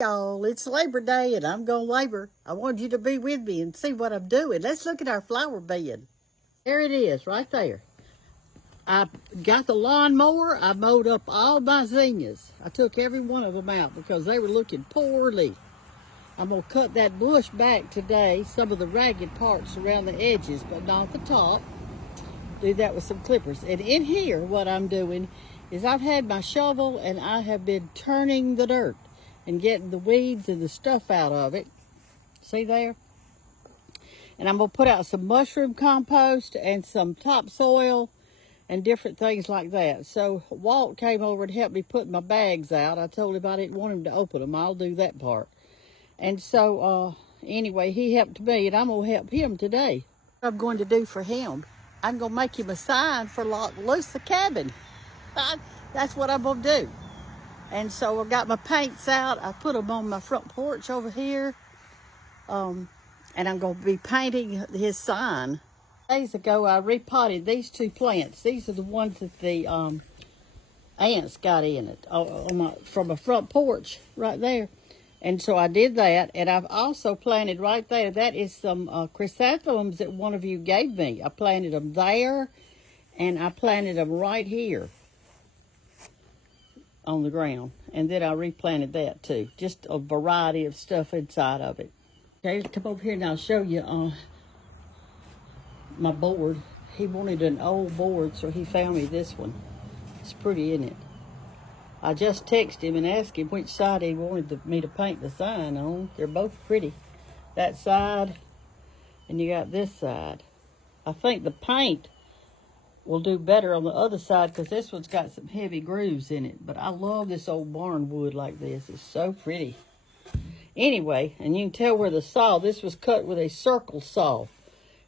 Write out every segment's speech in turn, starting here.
Y'all, it's Labor Day and I'm going to labor. I want you to be with me and see what I'm doing. Let's look at our flower bed. There it is, right there. I got the lawnmower. I mowed up all my zinnias. I took every one of them out because they were looking poorly. I'm going to cut that bush back today, some of the ragged parts around the edges, but not the top. Do that with some clippers. And in here, what I'm doing is I've had my shovel and I have been turning the dirt and getting the weeds and the stuff out of it. See there? And I'm going to put out some mushroom compost and some topsoil and different things like that. So Walt came over and helped me put my bags out. I told him I didn't want him to open them. I'll do that part. And so anyway, he helped me and I'm going to help him today. What I'm going to do for him, I'm going to make him a sign for Lock Loose the Cabin. That's what I'm going to do. And so I got my paints out. I put them on my front porch over here. And I'm going to be painting his sign. Days ago, I repotted these two plants. These are the ones that the ants got in it from a front porch right there. And so I did that. And I've also planted right there. That is some chrysanthemums that one of you gave me. I planted them there. And I planted them right here on the ground, and then I replanted that too. Just a variety of stuff inside of it. Okay, come over here and I'll show you my board. He wanted an old board, so he found me this one. It's pretty, isn't it? I just texted him and asked him which side he wanted me to paint the sign on. They're both pretty. That side, and you got this side. I think the paint will do better on the other side because this one's got some heavy grooves in it. But I love this old barn wood like this. It's so pretty. Anyway, and you can tell where the saw, this was cut with a circle saw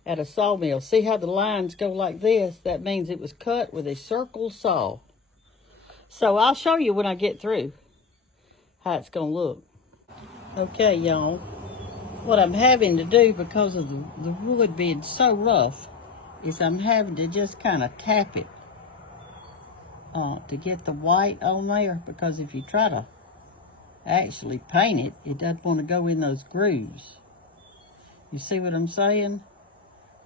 at a sawmill. See how the lines go like this? That means it was cut with a circle saw. So I'll show you when I get through how it's going to look. Okay, y'all. What I'm having to do because of the wood being so rough is I'm having to just kind of tap it to get the white on there, because if you try to actually paint it, it doesn't want to go in those grooves. You see what I'm saying?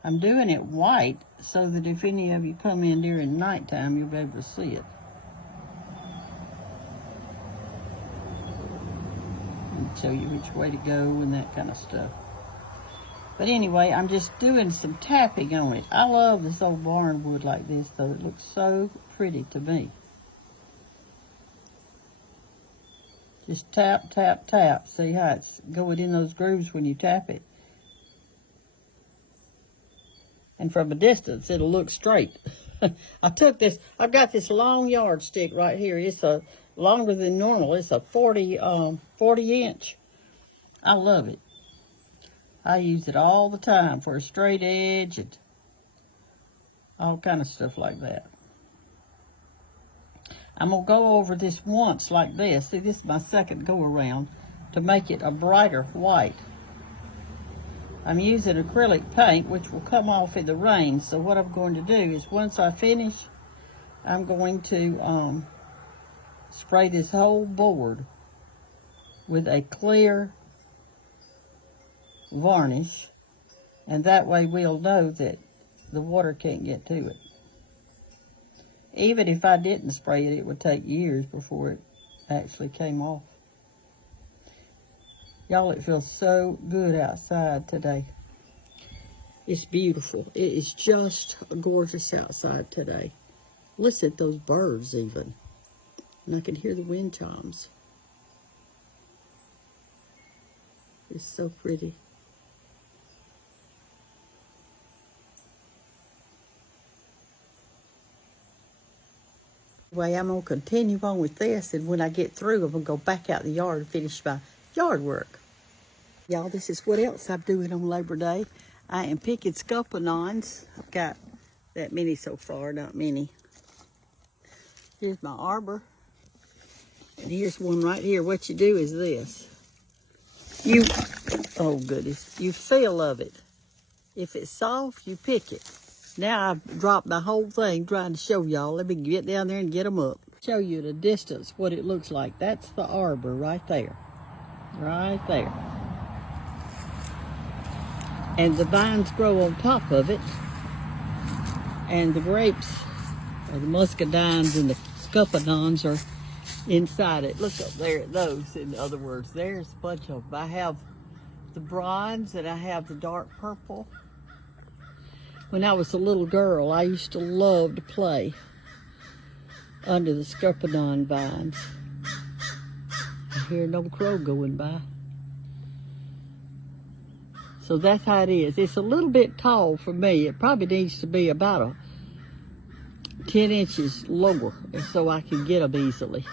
I'm doing it white so that if any of you come in during nighttime, you'll be able to see it. And show you which way to go and that kind of stuff. But anyway, I'm just doing some tapping on it. I love this old barn wood like this, though. It looks so pretty to me. Just tap, tap, tap. See how it's going in those grooves when you tap it? And from a distance, it'll look straight. I've got this long yardstick right here. It's longer than normal. It's a 40 inch. I love it. I use it all the time for a straight edge and all kind of stuff like that. I'm going to go over this once like this. See, this is my second go around to make it a brighter white. I'm using acrylic paint, which will come off in the rain. So what I'm going to do is once I finish, I'm going to spray this whole board with a clear varnish, and that way we'll know that the water can't get to it. Even if I didn't spray it, it would take years before it actually came off. Y'all, it feels so good outside today. It's beautiful. It is just gorgeous outside today. Listen at those birds even. And I can hear the wind chimes. It's so pretty. Anyway, I'm going to continue on with this, and when I get through, I'm going to go back out in the yard and finish my yard work. Y'all, this is what else I'm doing on Labor Day. I am picking scuppernons. I've got that many so far, not many. Here's my arbor. And here's one right here. What you do is this. Oh goodness, you feel of it. If it's soft, you pick it. Now I've dropped my whole thing trying to show y'all. Let me get down there and get them up. Show you at a distance what it looks like. That's the arbor right there. right there. And the vines grow on top of it. And the grapes, or the muscadines and the scuppernons, are inside it. Look up there at those, in other words. There's a bunch of them. I have the bronze and I have the dark purple. When I was a little girl, I used to love to play under the scuppernong vines. I hear no crow going by. So that's how it is. It's a little bit tall for me. It probably needs to be about 10 inches lower so I can get them easily.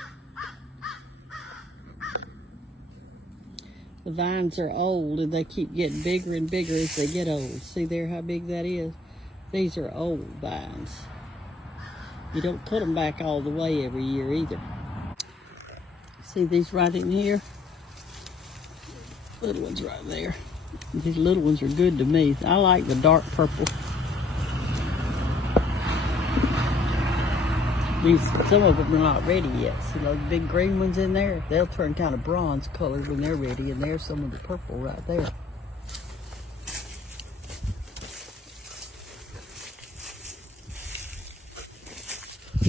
The vines are old and they keep getting bigger and bigger as they get old. See there how big that is? These are old vines. You don't put them back all the way every year either. See these right in here? Little ones right there. These little ones are good to me. I like the dark purple. Some of them are not ready yet. See those big green ones in there? They'll turn kind of bronze colored when they're ready, and there's some of the purple right there.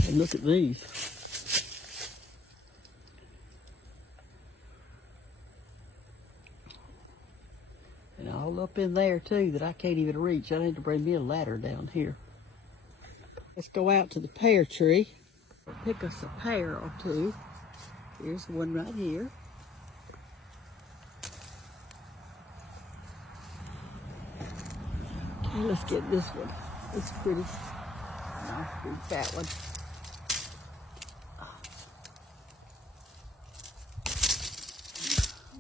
And look at these. And all up in there too that I can't even reach. I need to bring me a ladder down here. Let's go out to the pear tree. Pick us a pear or two. Here's one right here. Okay, let's get this one. It's pretty. Nice big fat one.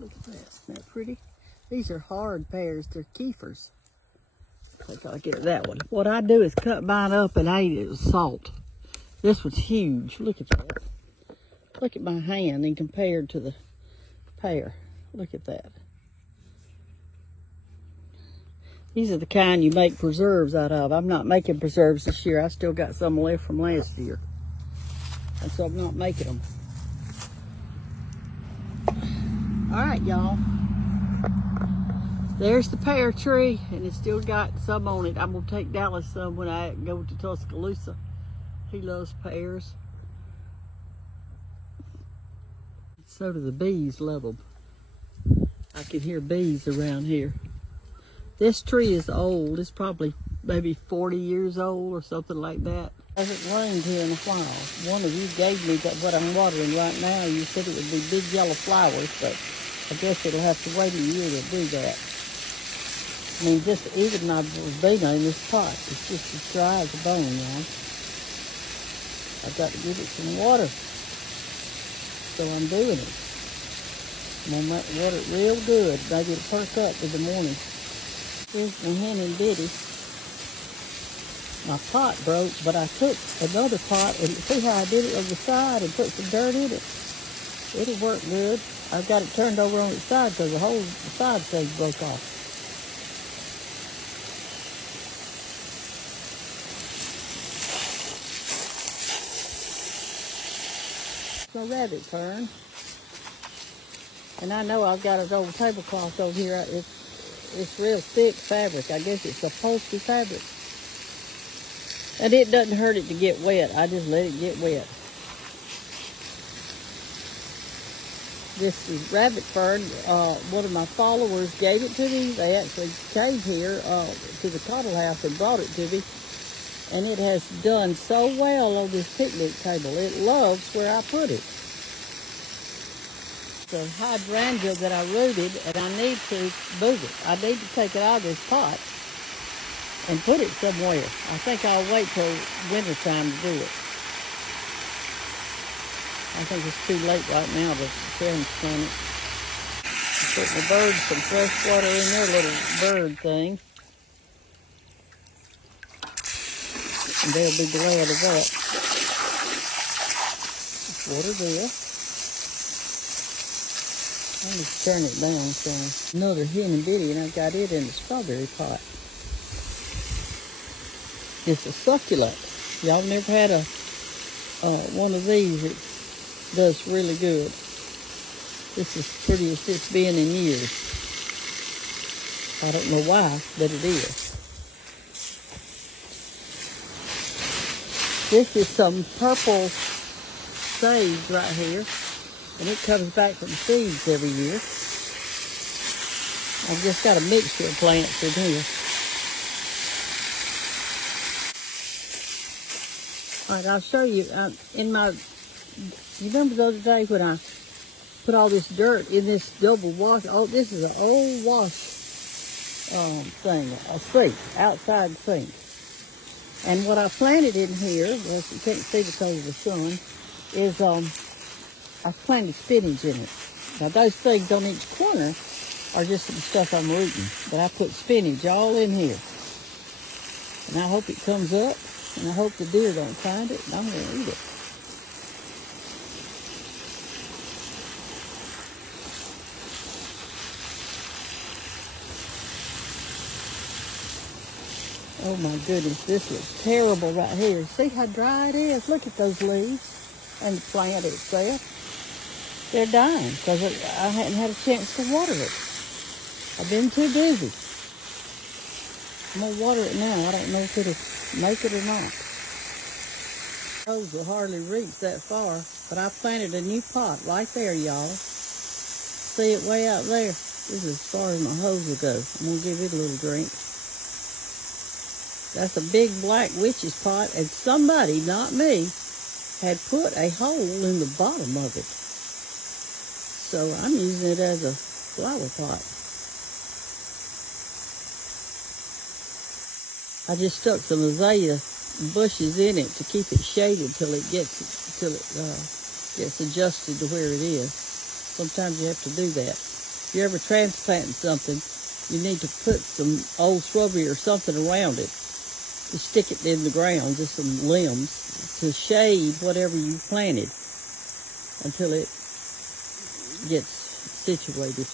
Look at that. Isn't that pretty? These are hard pears. They're keefers. I think I'll get that one. What I do is cut mine up and I eat it with salt. This one's huge. Look at that. Look at my hand and compared to the pear. Look at that. These are the kind you make preserves out of. I'm not making preserves this year. I still got some left from last year. And so I'm not making them. All right, y'all. There's the pear tree, and it's still got some on it. I'm going to take Dallas some when I go to Tuscaloosa. He loves pears. So do the bees, love them. I can hear bees around here. This tree is old. It's probably maybe 40 years old or something like that. It hasn't rained here in a while. One of you gave me what I'm watering right now. You said it would be big yellow flowers, but I guess it'll have to wait a year to do that. I mean, just even my verbena in this pot, it's just as dry as a bone now. I've got to give it some water. So I'm doing it. I'm going to water it real good. Maybe it'll perk up in the morning. Here's my hen and bitty. My pot broke, but I took another pot and see how I did it on the side and put some dirt in it. It'll work good. I've got it turned over on its side because the whole side thing broke off. My rabbit fern. And I know I've got an old tablecloth over here. It's real thick fabric. I guess it's upholstery fabric. And it doesn't hurt it to get wet. I just let it get wet. This is rabbit fern. One of my followers gave it to me. They actually came here to the cottle house and brought it to me. And it has done so well on this picnic table. It loves where I put it. The hydrangea that I rooted, and I need to move it. I need to take it out of this pot and put it somewhere. I think I'll wait till winter time to do it. I think it's too late right now to transplant it. Put the birds some fresh water in their little bird thing. And they'll be glad of that. Just water this. I need to turn it down some. Another hen and bitty, and I got it in the strawberry pot. It's a succulent. Y'all never had a one of these. It does really good. This is the prettiest it's been in years. I don't know why, but it is. This is some purple sage right here, and it comes back from seeds every year. I've just got a mixture of plants in here. All right, I'll show you you remember the other day when I put all this dirt in this double wash? Oh, this is an old wash thing, a sink, outside sink. And what I planted in here, well, you can't see because of the sun, is I planted spinach in it. Now those things on each corner are just some stuff I'm rooting, but I put spinach all in here. And I hope it comes up, and I hope the deer don't find it, and I'm going to eat it. Oh my goodness, this looks terrible right here. See how dry it is? Look at those leaves and the plant itself. They're dying because I hadn't had a chance to water it. I've been too busy. I'm going to water it now. I don't know if it'll make it or not. Hose will hardly reach that far, but I planted a new pot right there, y'all. See it way out there? This is as far as my hose will go. I'm going to give it a little drink. That's a big black witch's pot, and somebody, not me, had put a hole in the bottom of it. So I'm using it as a flower pot. I just stuck some azalea bushes in it to keep it shaded till it gets adjusted to where it is. Sometimes you have to do that. If you're ever transplanting something, you need to put some old shrubbery or something around it. To stick it in the ground, just some limbs, to shade whatever you planted until it gets situated.